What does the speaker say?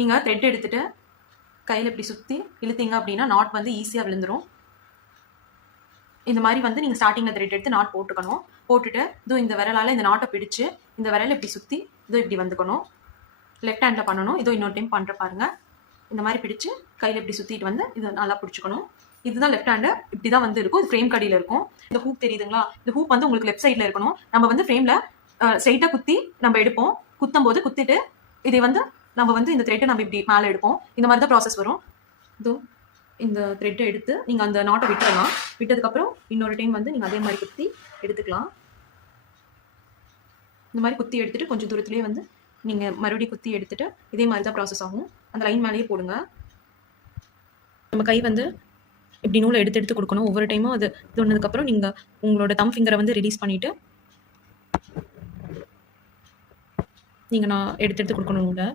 நீங்கள் த்ரெட் எடுத்துகிட்டு கையில் இப்படி சுற்றி இழுத்தீங்க அப்படின்னா நாட் வந்து ஈஸியாக விழுந்துடும். இந்த மாதிரி வந்து நீங்கள் ஸ்டார்டிங்கில் த்ரெட் எடுத்து நாட் போட்டுக்கணும். போட்டுட்டு இதுவும் இந்த விரலால் இந்த நாட்டை பிடிச்சி இந்த விரலை இப்படி சுற்றி இதுவும் இப்படி வந்துக்கணும். லெஃப்ட் ஹேண்டில் பண்ணணும். இதோ இன்னொரு டைம் பண்ணுற பாருங்கள். இந்த மாதிரி பிடிச்சி கையில் இப்படி சுற்றிட்டு வந்து இதை நல்லா பிடிச்சிக்கணும். இதுதான் லெஃப்ட் ஹேண்டு. இப்படி தான் வந்து இருக்கும். இது ஃப்ரேம் கடியில் இருக்கும். இந்த ஹூப் தெரியுதுங்களா? இந்த ஹூப் வந்து உங்களுக்கு லெஃப்ட் சைடில் இருக்கணும். நம்ம வந்து ஃப்ரேமில் ஸ்ட்ரைட்டாக குத்தி நம்ம எடுப்போம். குத்தும் போது குத்திட்டு இதை வந்து நம்ம வந்து இந்த த்ரெட்டை நம்ம இப்படி மேலே எடுப்போம். இந்த மாதிரி தான் ப்ராசஸ் வரும். இதோ இந்த த்ரெட்டை எடுத்து நீங்கள் அந்த நாட்டை விட்டுறலாம். விட்டதுக்கப்புறம் இன்னொரு டைம் வந்து நீங்கள் அதே மாதிரி குத்தி எடுத்துக்கலாம். இந்த மாதிரி குத்தி எடுத்துகிட்டு கொஞ்சம் தூரத்துலேயே வந்து நீங்கள் மறுபடியும் குத்தி எடுத்துகிட்டு இதே மாதிரி தான் ப்ராசஸ் ஆகும். அந்த லைன் மேலேயே போடுங்க. நம்ம கை வந்து இப்படி நூலை எடுத்து கொடுக்கணும். ஒவ்வொரு டைமும் அது இது ஒன்றதுக்கப்புறம் நீங்கள் உங்களோட தம் ஃபிங்கரை வந்து ரிலீஸ் பண்ணிவிட்டு நீங்கள் நான் எடுத்து கொடுக்கணும் நூலை.